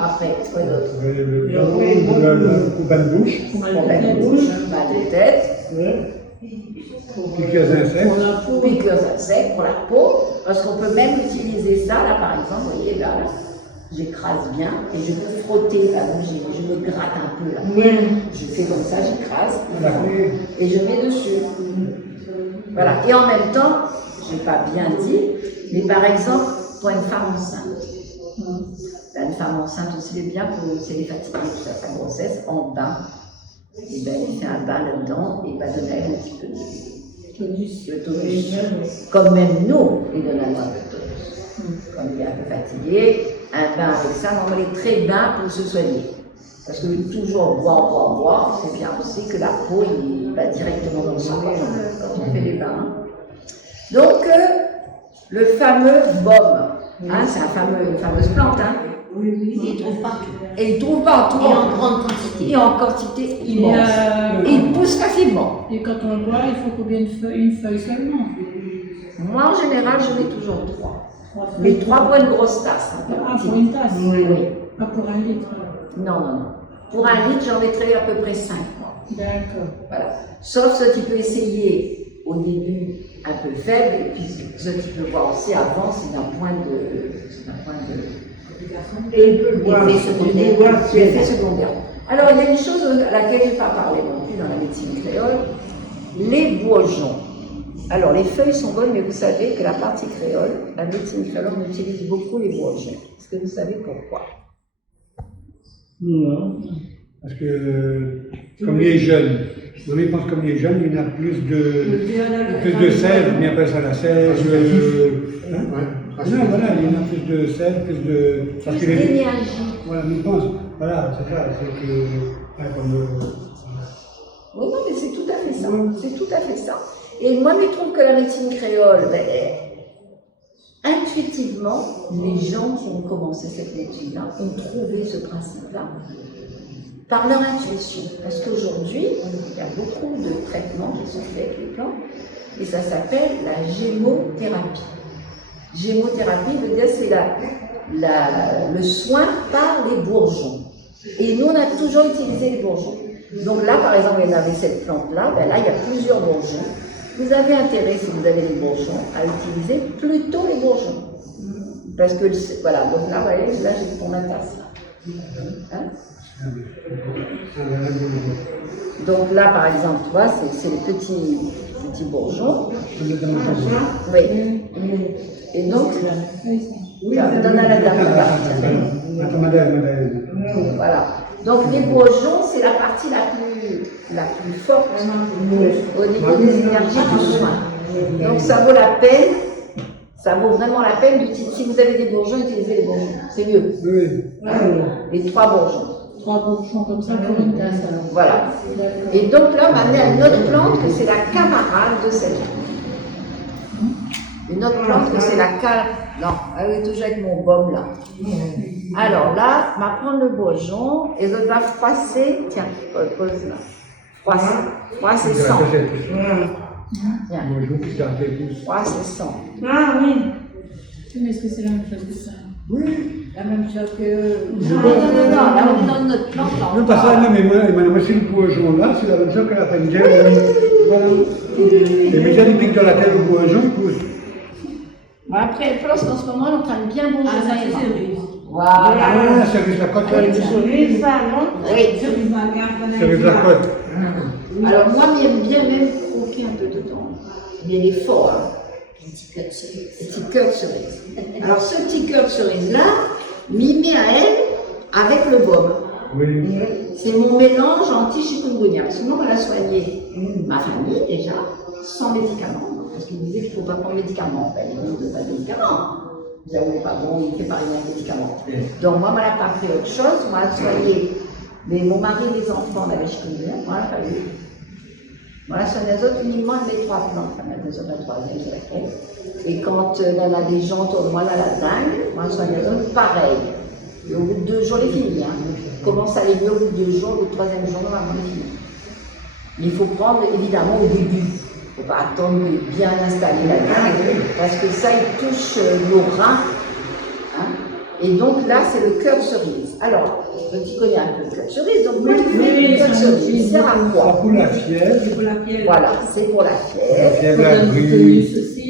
Après, quoi d'autre? Le bain de bouche. Pour bain de bouche, bain de tête. Piqûres d'insectes. Piqûres d'insectes pour la peau. Parce qu'on peut même utiliser ça, là par exemple, vous voyez là, j'écrase bien et je peux frotter, là, donc je me gratte un peu là. Je fais comme ça, j'écrase et je mets dessus. Voilà. Et en même temps, je n'ai pas bien dit, mais par exemple, pour une femme enceinte. Une femme enceinte aussi, c'est bien pour si elle est fatiguée toute sa grossesse, en bain. Et bien, elle fait un bain là-dedans et va donner un petit peu de tonus. Comme même nous, il donne un peu de tonus. Comme il est un peu fatigué, un bain avec ça, on est très bien pour se soigner. Parce que toujours boire, c'est bien aussi que la peau il va directement dans le sang quand on fait les bains. Donc, le fameux baume, hein, c'est une fameuse plante. Hein. Oui, il trouve partout. Et il trouve partout. Et en grande quantité. Et en quantité immense. Et il pousse facilement. Et quand on le boit, il faut combien de feuilles? Une feuille seulement? Moi, en général, je mets toujours 3. 3 feuilles. Mais 3 pour une grosse tasse. Hein, Ah, pour une tasse? Oui. Pas pour 1 litre? Non. Pour 1 litre, j'en mettrais à peu près 5. D'accord. Voilà. Sauf ce que tu peux essayer au début un peu faible, et puis ce que tu peux voir aussi avant, c'est d'un point de... Et il peut voir L'effet secondaire. Alors, il y a une chose à laquelle je n'ai pas parlé non plus dans la médecine créole, les bourgeons. Alors, les feuilles sont bonnes, mais vous savez que la partie créole, la médecine créole, on utilise beaucoup les bourgeons. Est-ce que vous savez pourquoi? Non. Parce que, comme il est jeune, on y pense comme il est jeune, il y a plus de sel, on appelle ça la sève. Non, voilà, il y en a plus de sel, plus de. Parce Plus que les- d'énergie. Voilà, on y pense. Voilà, c'est ça, c'est que. Ouais, comme. Oui, non, mais c'est tout à fait ça. C'est tout à fait ça. Et moi, je trouve que la médecine créole, ben, intuitivement, les gens qui ont commencé cette médecine-là ont trouvé ce principe-là par leur intuition. Parce qu'aujourd'hui, il y a beaucoup de traitements qui sont faits avec les plantes, et ça s'appelle la gémothérapie. Gémothérapie veut dire c'est le soin par les bourgeons. Et nous, on a toujours utilisé les bourgeons. Donc là, par exemple, vous avez cette plante-là, ben là, il y a plusieurs bourgeons. Vous avez intérêt, si vous avez les bourgeons, à utiliser plutôt les bourgeons. Parce que, voilà, donc là, vous voyez, là, j'ai ton tasse. Hein? Donc là, par exemple, tu vois, c'est les petits bourgeons. Oui. Et donc, donne à la dame là. Voilà. Donc les bourgeons, c'est la partie la plus forte au niveau des énergies du soin. Donc ça vaut la peine, ça vaut vraiment la peine d'utiliser. Si vous avez des bourgeons, utilisez les bourgeons. C'est mieux. Les 3 bourgeons. 3 bourgeons comme ça pour une tasse. Voilà. Et donc là, on va amener à une autre plante que c'est la camarade de cette plante. Une autre plante que c'est la Non, elle est toujours avec mon baume là. Alors là, on va prendre le bourgeon et on va froisser. Tiens, pose là. Froisser sans. Tiens. Froisser sans. Ah oui. Mais est-ce que c'est la même chose que ça? Oui. La même chose que. Non, là on donne notre plante là. Non, pas ça, non, mais moi, si le bourgeon là, c'est la même chose que la fendière. Voilà. Et mais j'ai dit que dans la terre, le bourgeon, il pousse. Après, elle flosse en ce moment, elle est en train de bien bouger. Ah, ça c'est cerise. Voilà. Ah, cerise la côte. Cerise, ça, non? Oui. Cerise la côte. Alors moi, j'aime bien même croquer un peu dedans. Mais il est fort, hein. Petit cœur de cerise. Alors ce petit cœur de cerise-là, m'y met à elle avec le baume. Oui. C'est mon mélange anti-chikungunya. Parce que moi, on a soigné ma famille déjà, sans médicaments. Parce qu'ils disaient qu'il ne faut pas prendre de médicaments. Ben, ils ne donnent pas de médicaments. Vous n'avez pas bon, il ne fait pas rien de médicaments. Donc moi, on n'a pas pris autre chose. Moi, on a soigné mon mari et les enfants, on avait chikungunya. Moi, on n'a pas eu. Voilà, sur les autres, uniquement les 3 plantes. Enfin, les autres, la 3e, c'est laquelle. Et quand on a des gens autour de moi, là, la dingue, moi, sur les autres, pareil. Et au bout de 2 jours, les filles, hein. Commence à aller mieux au bout de 2 jours, au 3e jour, normalement, les filles. Mais il faut prendre, évidemment, au début. Il ne faut pas attendre de bien installer la dingue, parce que ça, il touche nos reins. Hein. Et donc là, c'est le cœur cerise. Alors, tu connais un peu le cœur cerise, donc moi, je fais le cœur cerise. Il sert à quoi? Pour la fièvre. C'est pour la fièvre. Voilà, c'est pour la La fièvre. fièvre, la Pour brise. tonus aussi.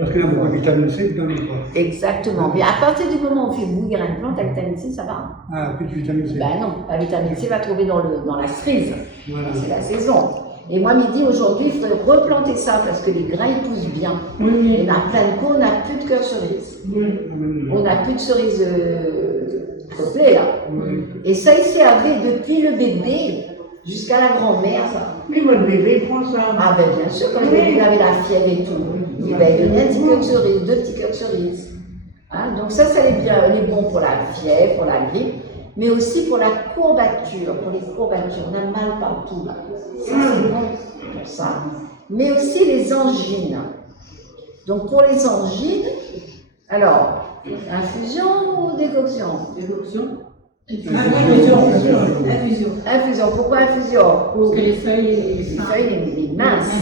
Parce qu'il y a beaucoup de vitamine C dedans, je crois. Exactement. Mais à partir du moment où on fait bouillir une plante, la vitamine C, ça va. Ah, plus de vitamine C. Ben non, la vitamine C va trouver dans la cerise. Voilà. C'est la saison. Et moi, midi, aujourd'hui, il faudrait replanter ça parce que les grains, ils poussent bien. Oui. Et on a plein de coups, on n'a plus de cœur cerise. On n'a plus de cerise peuplée, là. Et ça, il s'est arrivé depuis le bébé jusqu'à la grand-mère, ça. Oui, votre bébé prend ça. Ah ben bien sûr, quand le bébé avait la fièvre et tout, il va lui donner un petit cœur de cerise, 2 petits cœurs de cerise. Hein, donc ça est bien, il est bon pour la fièvre, pour la grippe, mais aussi pour la courbature, pour les courbatures. On a mal partout là. Ça c'est bon pour ça. Mais aussi les angines. Donc pour les angines, alors, infusion ou décoction? Décoction. Infusion. Infusion. Pourquoi infusion? Pour que les feuilles Les feuilles, les minces.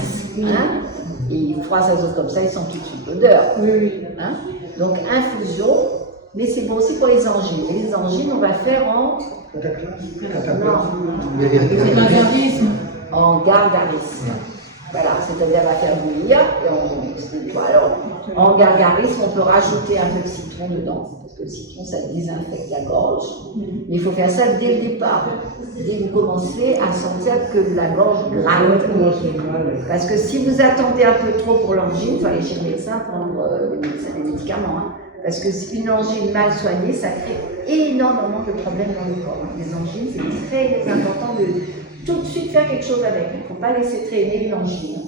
Hein? Et ils froissent les autres comme ça, ils sentent tout de suite l'odeur. Oui. Hein? Donc infusion, mais c'est bon aussi pour les angines. Et les angines, on va faire en C'est pas garnisme. gargarisme. Voilà, c'est-à-dire elle va faire bouillir, et alors, en gargarisme, on peut rajouter un peu de citron dedans, parce que le citron, ça désinfecte la gorge. Mais il faut faire ça dès le départ, dès que vous commencez à sentir que la gorge gratte. Parce que si vous attendez un peu trop pour l'angine, il faut aller chez le médecin prendre des médicaments. Hein. Parce que une angine mal soignée, ça crée énormément de problèmes dans le corps. Hein. Les angines, c'est très important de tout de suite faire quelque chose avec. Il ne faut pas laisser traîner une angine.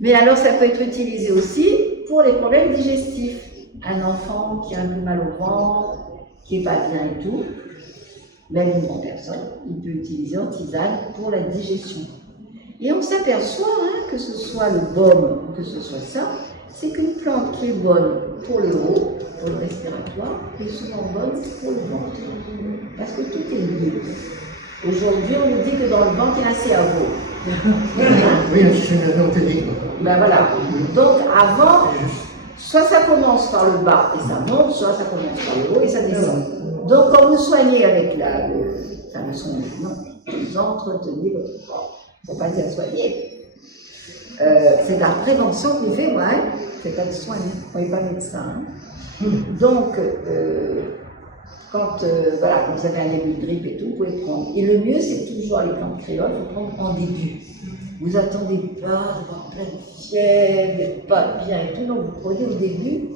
Mais alors, ça peut être utilisé aussi pour les problèmes digestifs. Un enfant qui a un peu mal au ventre, qui n'est pas bien et tout, même une grande personne, il peut utiliser en tisane pour la digestion. Et on s'aperçoit que ce soit le baume ou que ce soit ça, c'est qu'une plante qui est bonne pour le haut, pour le respiratoire, est souvent bonne pour le ventre. Parce que tout est lié. Aujourd'hui, on nous dit que dans le ventre, il y a un cerveau. Oui, je suis un technique. Ben voilà. Donc avant, soit ça commence par le bas et ça monte, soit ça commence par le haut et ça descend. Donc quand vous soignez avec vous entretenez votre corps. Il ne faut pas dire soigner. C'est de la prévention que vous faites, moi, hein. C'est pas de soigner, vous n'êtes pas médecin. Hein. Donc, quand vous avez un début de grippe et tout, vous pouvez prendre. Et le mieux, c'est toujours les plantes créoles, il faut prendre en début. Vous attendez pas d'avoir plein de fièvre, d'être pas bien et tout, donc vous prenez au début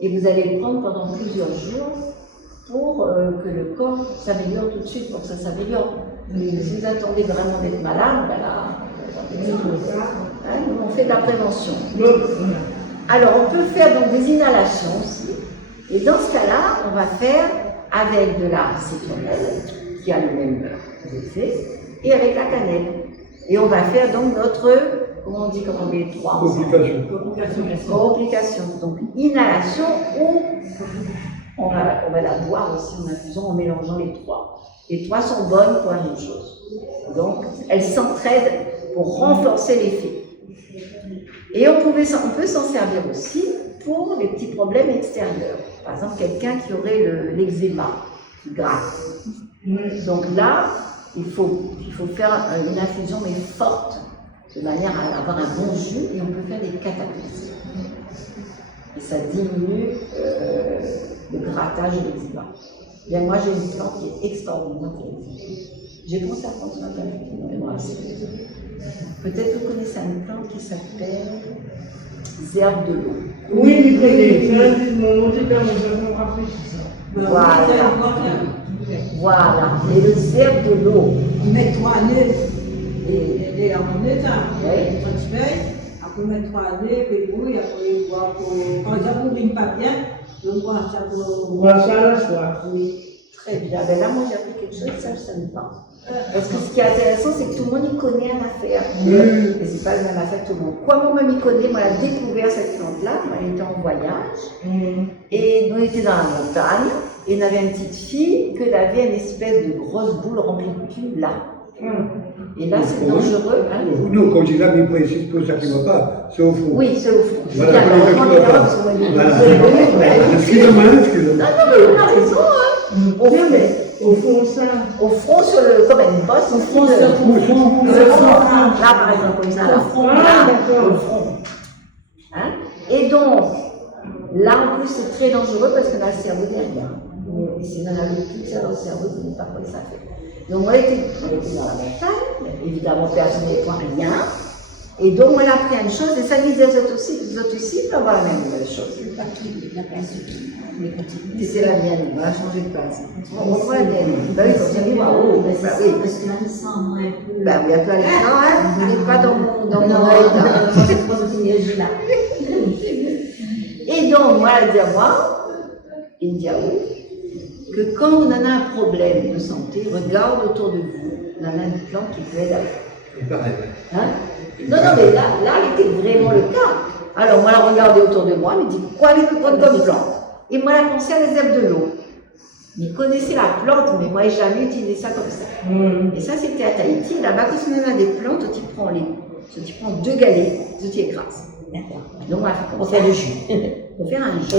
et vous allez le prendre pendant plusieurs jours pour que le corps s'améliore tout de suite, pour que ça s'améliore. Mais si vous attendez vraiment d'être malade, ben là, on fait de la prévention. Alors, on peut faire donc des inhalations aussi. Et dans ce cas-là, on va faire avec de la citronnelle, qui a le même effet, et avec la cannelle. Et on va faire donc notre, comment on dit, comment les trois ensemble ? Complication. Donc, inhalation ou on va la boire aussi en infusant, en mélangeant les trois. Les trois sont bonnes pour la même chose. Donc, elles s'entraident pour renforcer l'effet. Et on peut s'en servir aussi pour les petits problèmes extérieurs. Par exemple, quelqu'un qui aurait l'eczéma, qui gratte. Donc là, il faut faire une infusion mais forte, de manière à avoir un bon jus, et on peut faire des cataplasmes. Et ça diminue le grattage de l'eczéma. Bien, moi, j'ai une plante qui est extraordinaire pour l'eczéma. J'ai pensé à prendre soin de la peut-être vous connaissez une plante qui s'appelle zerbe de l'eau. Oui, je connais. Mon père nous a appris ça. Voilà. Et le zerbe de l'eau. On met 3 années. Et en état. Oui. Quand tu fais, après mettre 3 années, puis oui, après voir par exemple, on ne pas bien, on voit ça pour. On voit ça à la soir. Oui. Très bien. Ben là, moi, j'ai appris quelque chose, ça me parle. Parce que ce qui est intéressant, c'est que tout le monde y connaît une affaire. Et c'est pas la même affaire que tout le monde. Quoi, moi-même y connais, moi, j'ai découvert cette plante-là, moi, elle était en voyage. Et nous, on était dans la montagne, et on avait une petite fille que elle avait une espèce de grosse boule remplie de pus là. Et là, c'est dangereux. Hein. Non, quand je dis là, mais c'est pour ça qui ne va pas, c'est au fond. Oui, c'est au fond. Voilà, excusez-moi. Non, mais on a raison, hein. Au fond, ça. Au front, comme une bosse, au front, là, par exemple, comme ça, là. Au front. Hein? Et donc, là, en plus, c'est très dangereux parce qu'on a le cerveau derrière. Et si on avait tout ça dans le cerveau, on ne sait pas quoi ça fait. Donc, on était dans la montagne, évidemment, personne n'est point rien. Et donc, on a appris une chose, et ça dit des autres aussi peuvent avoir la même chose. C'est la mienne, on va changer de place. On voit la mienne. Ben oui, quand il y a waouh, parce que là, il sent un peu. Ben oui, il y a plein de gens, hein, vous n'êtes pas dans mon œil, là. Et donc, moi, elle dit à moi, il me dit à vous, que quand on en a un problème de santé, regarde autour de vous, on en a une plante qui peut aider. Hein? Non, mais là, il était vraiment le cas. Alors, moi, elle regardait autour de moi, elle me dit, quoi avez-vous prendre comme plante? Et moi, elle a pensé à les herbes de l'eau. Mais connaissez la plante, mais moi, je n'ai jamais utilisé ça comme ça. Et ça, c'était à Tahiti. Là-bas, quand on a des plantes, tu prends 2 galets, tu écrases. D'accord. Donc, on va faire comme ça. Pour faire le jus. Pour faire un jus.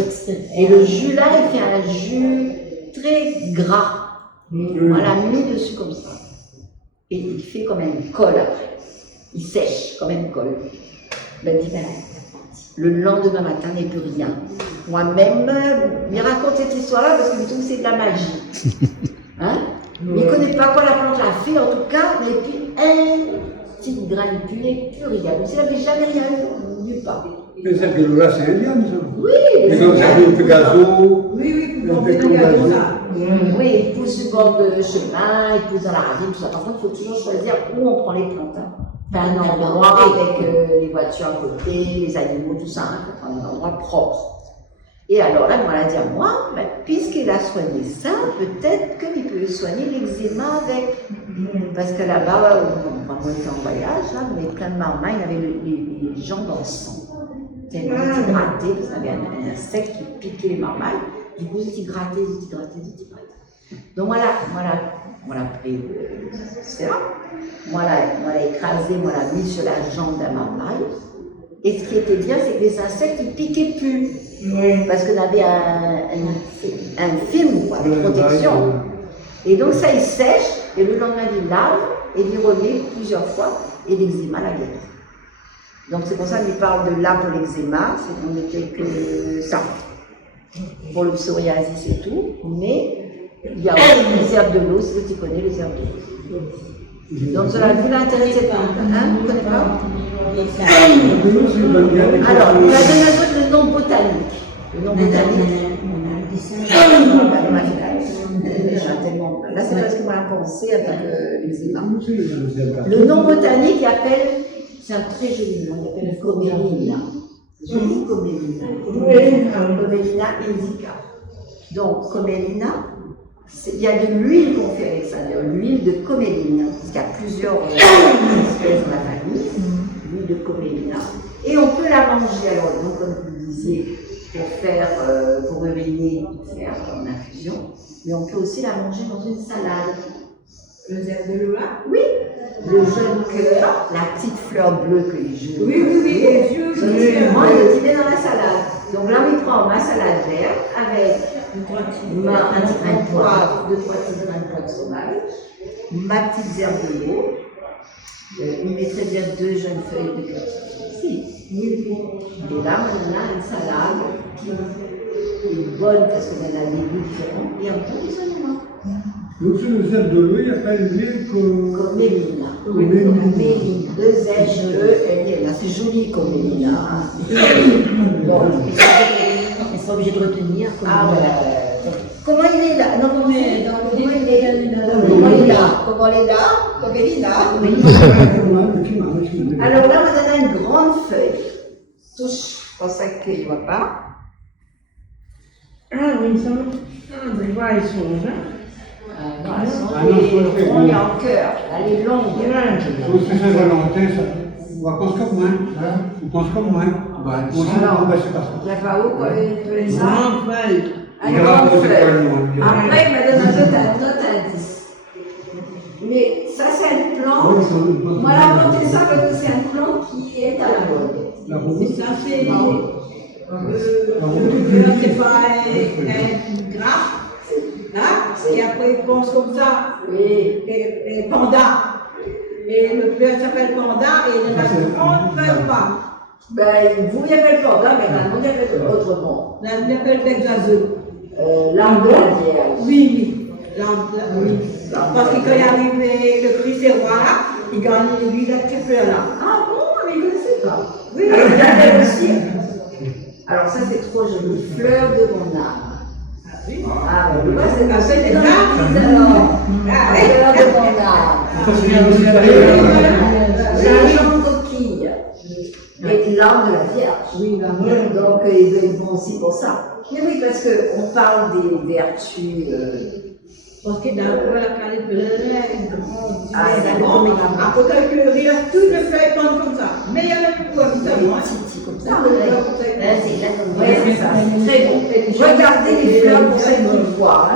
Et le jus, là, il fait un jus très gras. On l'a mis dessus comme ça. Et il fait comme une colle après. il sèche comme une colle. Ben, dit, ben, le lendemain matin n'est plus rien. Moi-même, il raconte cette histoire-là parce qu'il trouve que c'est de la magie. Hein? Il ne connaît pas quoi la plante a fait, en tout cas, mais puis un petit granipule n'est plus rien. Donc, il n'avait jamais rien eu, nulle part. Mais cette gueule-là, c'est indien, ça. Oui, mais comme ça, il fait gazon. Oui, pour porter le gazon, ça. Oui, il pousse sur le bord de chemin, il pousse dans la ravine, tout ça. Par contre, il faut toujours choisir où on prend les plantes. Hein. Un endroit avec les voitures à côté, les animaux, tout ça. Il faut prendre un endroit propre. Et alors là, on l'a dit à moi, ben, puisqu'il a soigné ça, peut-être qu'il peut soigner l'eczéma avec. Parce que là-bas, on était en voyage, là, on avait plein de marmailles, il y avait les jambes dans le sang. C'était gratté, parce qu'il y avait un insecte qui piquait les marmailles. Du coup, c'était gratté. Donc voilà, on l'a pris ça, on l'a écrasé, on l'a mis sur la jambe d'un marmaille. Et ce qui était bien, c'est que les insectes, ils piquaient plus. Oui. Parce qu'on avait un film quoi, de protection. Et donc ça, il sèche, et le lendemain, il lave, et il remet plusieurs fois, et l'eczéma la guérit. Donc c'est pour ça qu'il parle de là pour l'eczéma, c'est qu'on n'était que ça. Pour le psoriasis et tout, mais il y a aussi les herbes de l'eau, si tu connais les herbes de l'eau. Donc cela vous l'intéresse pas, hein? Vous ne connaissez pas? Alors, on va donner un autre le nom botanique. Le nom botanique. Là, c'est parce qu'on a pensé avec l'eczéma. Le nom botanique, il appelle, c'est un très joli nom, il appelle Comélina. Joli Comélina. Comélina indica. Donc, Comélina, il y a de l'huile qu'on fait avec ça, l'huile de coméline, parce qu'il y a plusieurs espèces dans la famille, l'huile de coméline. Et on peut la manger, alors, donc, comme vous le disiez, pour réveiller, faire en infusion, mais on peut aussi la manger dans une salade. Le zèbre de l'eau là? Oui, le jaune cœur, la petite fleur bleue que les jeunes. Oui, les yeux. Moi, je les mets dans la salade. Donc là, on prend ma salade verte avec un petit grain de poivre, 2-3 petits grains de poivre sauvage, ma petite herbe de l'eau. On mettrait bien 2 jeunes feuilles de cacao. Et là, on a une salade qui est bonne parce qu'on a des goûts différents et un bon discernement. Donc sur les herbes de l'eau, il appelle l'huile Comélina. Comélina. 2 L-E-L-I-N-A. C'est joli, Comélina. Bon, ils sont obligés de retenir. Comment il est là? Non, comment il est là? Comélina. Alors là, on a une grande feuille. Touche, je pense qu'il ne voit pas. Ah oui, ça. Je vois, ils sont là. On est en cœur, elle est longue. Vous faites volonté, ça. On va penser comme moi. On pense comme moi. On se c'est pas ça. Il n'y a pas où, quoi, les Grande feuille. une grande feuille. Après, il m'a donné un autre indice. Mais ça, c'est une plante. Moi, la plante, c'est ça, parce que c'est une plante qui est à la mode. C'est ça, c'est pas un grappe. Hein? Et après, il pense comme ça. Oui. Et panda. Et le fleur s'appelle panda et il a une grande feuille pas. Ben, vous y appelez panda, mais maintenant, on y appelle autrement. Là, on appelle bec gazeux. L'arbre de la Vierge. Oui. Oui. Parce que quand il arrive le prix c'est roi là, il gagne lui la petite fleur là. Ah bon, mais il ne connaissait pas. Oui. Alors, il y avait aussi. Alors, ça, c'est trop joli. Fleur de mon âme. Ah, ben, moi, c'est dans la fleur de mon âme. C'est un champ de coquille. Et l'arbre de la Vierge. Oui, donc, ils vont aussi pour ça. Mais oui, parce qu'on parle des vertus. Parce que dans la calée de une grande. Ah, d'accord. Après, avec le rire, toutes les feuilles pendent comme ça. Mais il y en a plus comme ça. Comme ça, c'est ça. Très bon. Regardez les fleurs pour celles qui le voient.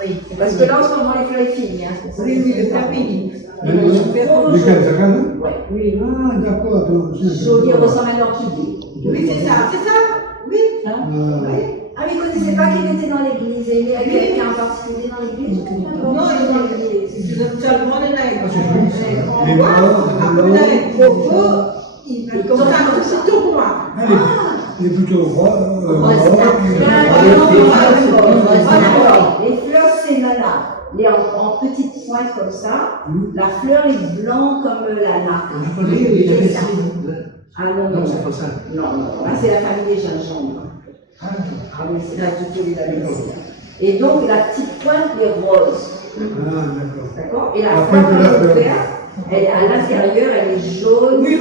Oui. Parce que là, en ce moment, les fleurs finissent. Oui, le fleur fini. Lesquelles, ça va? Oui. Ah, d'accord, attends. Joli, ressemble à une orchidée. Oui, c'est ça. Oui. Ah, mais il ne connaissait pas qu'il était dans l'église. Et il y a quelqu'un en particulier dans l'église? Non, c'est seulement les nègres. Les morts. Après, là, les propos, il va comme ça, c'est tout droit. Elle est plutôt rose. Les fleurs, c'est nana. Les en petites pointes comme ça. La fleur est blanc comme la nappe. Ah non, non, c'est pas ça. Non, non, là c'est la famille des gingembre. Ah oui, c'est là que tu peux les. Et donc la petite pointe est rose. D'accord. Et la fleur elle est à l'intérieur, elle est jaune. Oui.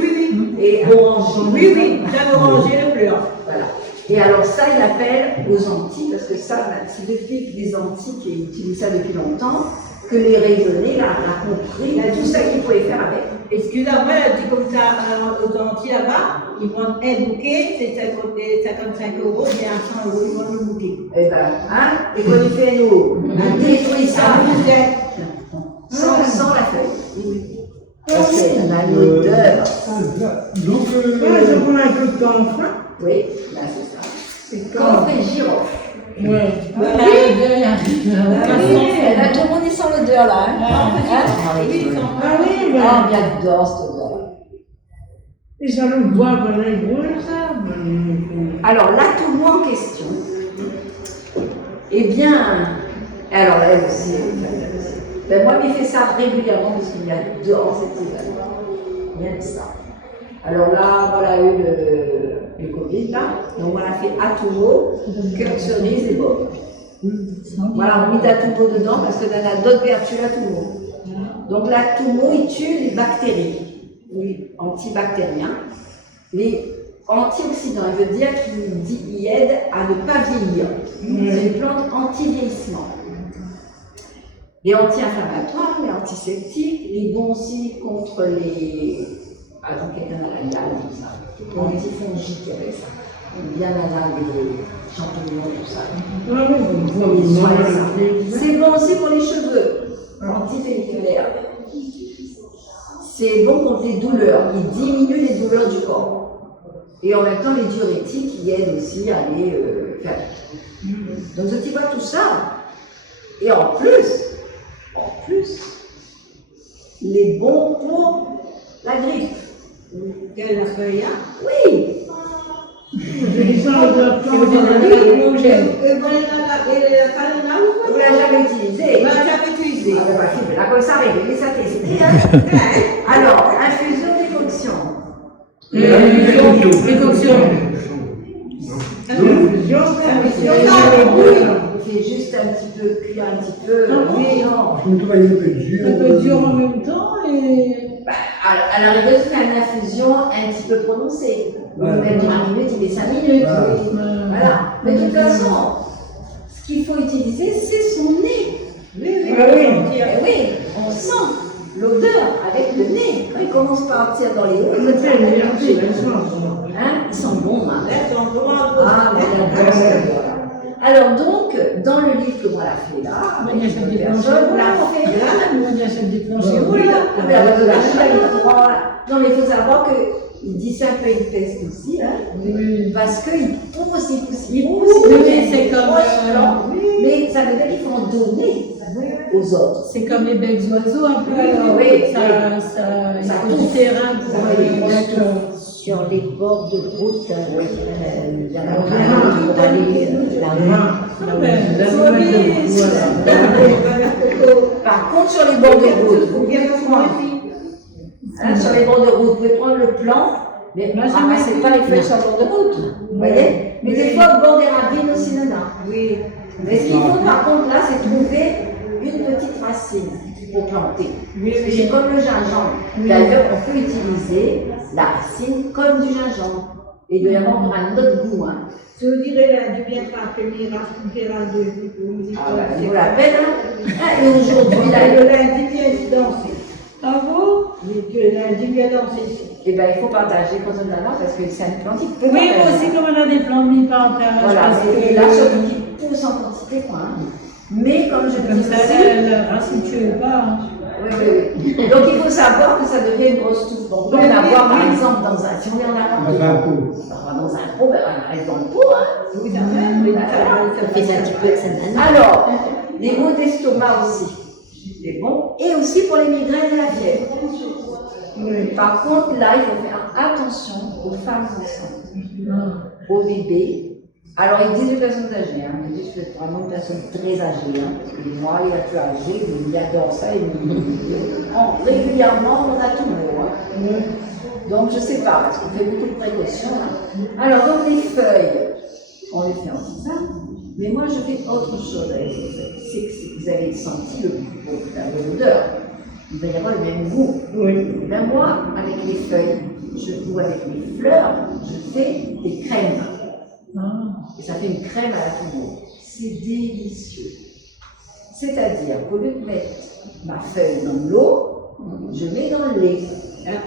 Et orangée. Oui, j'avais orangé le fleur. Voilà. Et alors ça, il appelle aux Antilles, parce que ça, c'est depuis les Antilles qui utilisent ça depuis longtemps, que les raisonnés, là, on a compris tout ça qu'il pouvait faire avec. Excusez-moi, elle dit comme ça aux Antilles là-bas, ils prennent un bouquet, c'est 55 €, bien 100 €, ils vendent le bouquet. Eh ben, hein, et qu'on lui fait nous, détruit ça, sans la feuille. C'est une odeur. Donc, Je prends un peu de temps, enfin. Oui, là c'est ça. C'est comme des girofles. Ouais. Tout le monde est sans l'odeur là. Hein? Ah, j'adore cette odeur. Et ça nous voit dans les bois, ça. Alors, l'atoumou en question, eh bien, alors elle aussi, ben, moi, il fait ça régulièrement parce qu'il adore cette odeur. Il aime ça. Alors là, voilà eu le Covid là, donc on a fait atoumou, cœur de cerise et bob. Voilà, on met l'atoumou dedans parce que ça a d'autres vertus l'atoumou. Donc l'atoumou, il tue les bactéries, oui, antibactériens. Les antioxydants, il veut dire qu'il aide à ne pas vieillir. C'est une plante anti-vieillissement. Les anti-inflammatoires, les antiseptiques, les bons aussi contre les. Par exemple, quelqu'un a la gale, tout ça. Antifongique avec ça. Bien malade, les champignons, tout ça. C'est bon aussi pour les cheveux, antifelliculaires. C'est bon contre les douleurs, il diminue les douleurs du corps. Et en même temps, les diurétiques, qui aident aussi à les faire. Donc, tu vois tout ça. Et en plus, les bons pour la grippe. Quelle la feuille, hein? Oui. Je dis ça, Vous l'avez jamais utilisé. Ah, ben, la quoi ça arrive, mais ça testé. Alors, infusion, décoction. Décoction. C'est juste un petit peu cuire, un petit peu. Oui, non. je nettoie un peu dur. Un peu dur en même temps et. À la rigueur, tu fais une infusion un petit peu prononcée. Vous mettez 20 minutes, il est 5 minutes. Voilà. Mais de toute façon, ce qu'il faut utiliser, c'est son nez. Oui, on sent l'odeur avec le nez. Quand il commence par partir dans les hauts, ils sont bons. Hein. Ah, mais alors donc, dans le livre que moi l'a fait là, On vient se déclencher. on l'a fait là. On vient se déclencher. Non, mais il faut savoir qu'il dit ça un peu une peste aussi, hein, parce qu'il pousse, il pousse, Oui, c'est comme. mais ça veut dire qu'il faut en donner aux autres. C'est comme les becs oiseaux un peu. Alors, Oui, ça il faut du terrain pour Sur les bords de route, il y en a pour aller là-bas. Par contre, sur les bords de route, vous pouvez prendre. Hein, sur les bords de route, vous pouvez prendre le plan, mais ne ramassez pas les fleurs sur le bord de route. Vous voyez? Mais des fois, au bord des ravines aussi, nana. Oui. Mais ce qu'il faut, par contre, là, c'est trouver une petite racine pour planter. C'est comme le gingembre. D'ailleurs, on peut utiliser la racine comme du gingembre. Et il doit y avoir un autre goût. Hein. Je vous dirais là, du bien frappé, il vaut la peine. Hein. Et aujourd'hui, le lundi vient danser. Ah bon? Le lundi vient danser ici. Eh bien, il faut partager pour ce nana parce que c'est une plante qui peut Oui, moi partager. aussi, comme on a des plantes mis par terre. Voilà, et là, surtout qui pousse en quantité, quoi. Hein. Mais comme je Comme dis ça, aussi, la racine ne tue pas. oui. Donc il faut savoir que ça devient une grosse touffe. Donc on peut en avoir par exemple dans un, si on est en appartement, dans un pot, ben, on reste dans le pot. Hein. Oui, ça fait un petit peu de cette année. Alors, les maux d'estomac aussi, c'est bon. Et aussi pour les migraines et la fièvre. Par contre, là, il faut faire attention aux femmes enceintes, aux bébés. Alors, ils disent les personnes âgées, hein. Ils disent que c'est vraiment une personne très âgée. Hein. Parce que moi, il est plus âgé, mais il adore ça. Régulièrement, on a tout le monde. Hein. Donc, je ne sais pas, parce qu'on fait beaucoup de précautions. Hein. Alors, donc, les feuilles, on les fait en tisane. Mais moi, je fais autre chose avec les feuilles. C'est que vous avez senti l'odeur. Il va y avoir le même goût. Oui. Ben moi, avec les feuilles, ou avec les fleurs, je fais des crèmes. Et ça fait une crème à la figure. C'est délicieux. C'est-à-dire, au lieu de mettre ma feuille dans l'eau, je mets dans le lait. La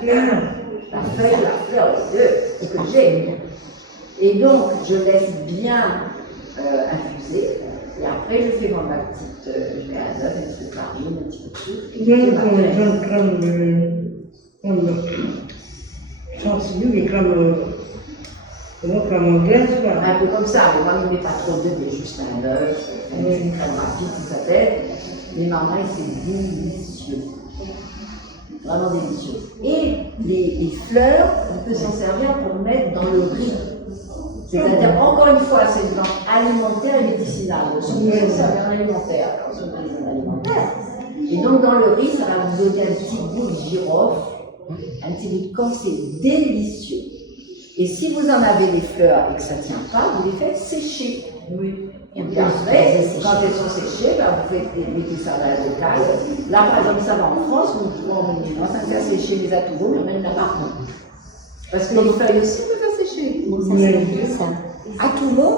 feuille, la fleur, les deux, que j'aime. Et donc, je laisse bien infuser. Et après, je fais ma petite, je mets un œuf, un petit peu de farine, un petit peu de sucre. Et je fais ma crème. Chantilly, crème anglaise, quoi. Un peu comme ça, mais moi, je ne mets pas trop d'œufs, mais juste un œuf, une crème rapide, ça s'appelle. Mais maman, c'est délicieux. Vraiment délicieux. Et les fleurs, on peut s'en servir pour mettre dans le riz. C'est-à-dire, encore une fois, c'est une plante alimentaire et médicinale. On peut s'en servir en alimentaire, attention, dans alimentaire. Et donc, dans le riz, ça va vous donner un petit goût de girofle, un petit goût de corps, c'est délicieux. Et si vous en avez des fleurs et que ça ne tient pas, vous les faites sécher. Oui. Et puis après, quand elles sont séchées, ben vous mettez ça dans la locale. Là, par exemple, ça va en France, on est en train de faire sécher les atoureaux, mais on même là-bas. Parce que les feuilles aussi, on peut faire sécher. Ça, c'est ça. Atoureau,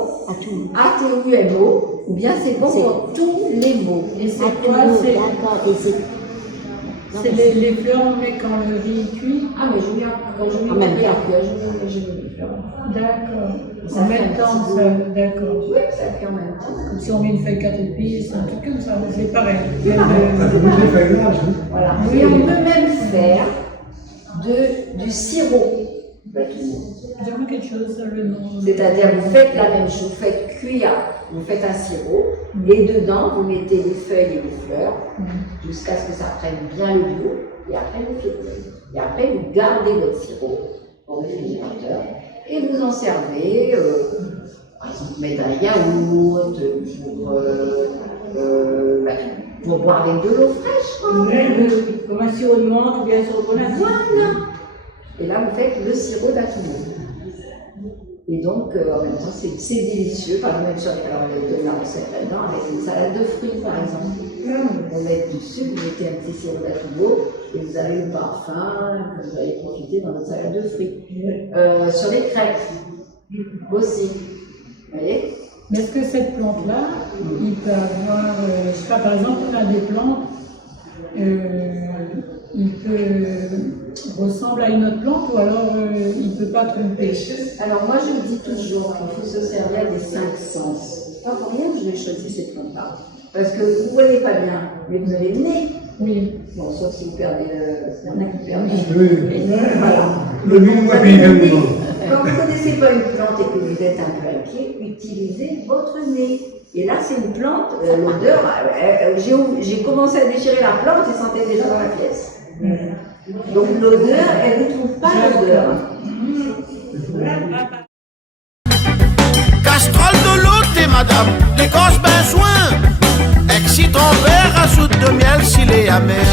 A-T-O-U-M-O, ou bien c'est bon pour tous les mots. Et c'est quoi? D'accord, et C'est les fleurs, on met quand le riz cuit. Ah, mais je mets quand je mets le riz à cuire, je mets les fleurs. D'accord. Ça En fait même un temps, petit ça, goût. d'accord. Oui, ça fait en même temps. Comme si on met une feuille 4 épices, un truc comme ça, c'est pareil. Ça fait beaucoup de feuilles blanches, hein. Voilà. Et on peut même faire du sirop d'atoureau. Dis-moi quelque chose, le nom. C'est-à-dire, vous faites la même chose, vous faites cuire, vous faites un sirop, et dedans, vous mettez les feuilles et les fleurs, jusqu'à ce que ça prenne bien le goût, et après, vous filtrez. Et après, vous gardez votre sirop au réfrigérateur, et vous en servez, par exemple, vous mettez un yaourt, pour boire avec de l'eau fraîche, quoi. Comme un sirop de menthe ou bien un sirop de grenade. Voilà. Et là, vous faites le sirop d'atoureau. Et donc, en même temps, c'est délicieux. Par exemple, alors, on donne la recette là-dedans avec une salade de fruits, par exemple. On met du sucre, vous mettez un petit sirop d'atoureau, et vous avez le parfum, vous allez profiter dans votre salade de fruits. Sur les crêpes aussi. Vous voyez? Mais est-ce que cette plante-là, il peut avoir, je sais pas, par exemple, on a des plantes, il peut ressembler à une autre plante ou alors il ne peut pas tromper? Alors moi je dis toujours qu'il faut se servir des 5 sens. Pas pour rien que je l'ai choisi cette plante-là. Parce que vous ne voyez pas bien, mais vous avez le nez. Oui. Bon, sauf si vous perdez il y en a qui perdent. Oui. Voilà. Le nom va bien le nom. Quand vous ne connaissez pas une plante et que vous êtes un peu inquiet, utilisez votre nez. Et là, c'est une plante, l'odeur, j'ai commencé à déchirer la plante et sentais déjà dans la pièce. Donc l'odeur, elle ne trouve pas l'odeur. Castrol de l'eau, t'es madame, les gosses ben soin. Excite en verre à soude de miel s'il est amer.